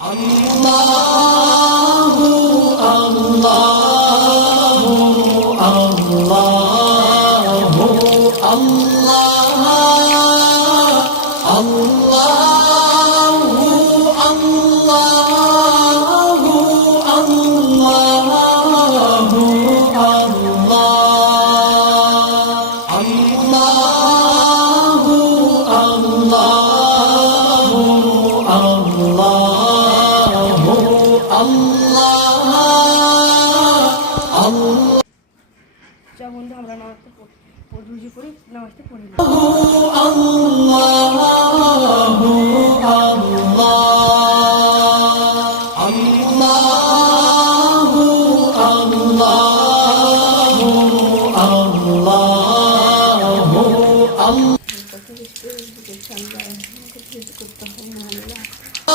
আল্লাহু আল্লাহু আল্লাহু আল্লাহ আল্লাহু আল্লাহু আল্লাহু আল্লাহু আল্লাহু আল্লাহু আল্লাহ। চল বন্ধু আমরা নামাজটা রুজু করি, নামাজটা পড়ি।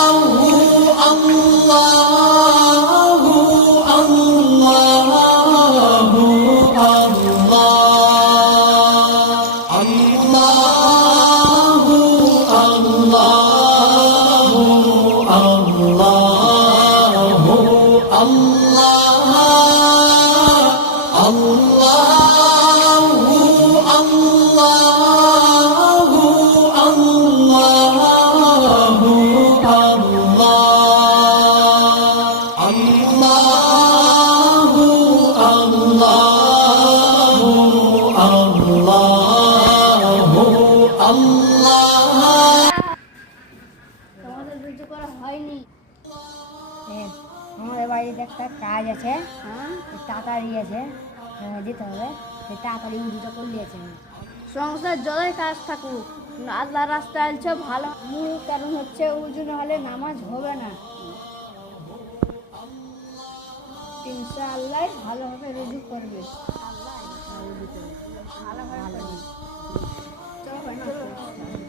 আল্লাহু আল্লাহু আল্লাহু আল্লাহু তোমাদের রুজু করা হয়নি। আমাদের বাড়িতে একটা কাজ আছে, তাড়াতাড়ি আছে, যেতে হবে। সে তাড়াতাড়ি রুজুটা করলে আছে। সংসার যতই কাজ থাকুক, আল্লাহ রাস্তা আলছে ভালো। মূল কারণ হচ্ছে উজু না হলে নামাজ হবে না। ইনশাআল্লাহ ভালোভাবে রুজু করবে। ভালোভাবে চলো।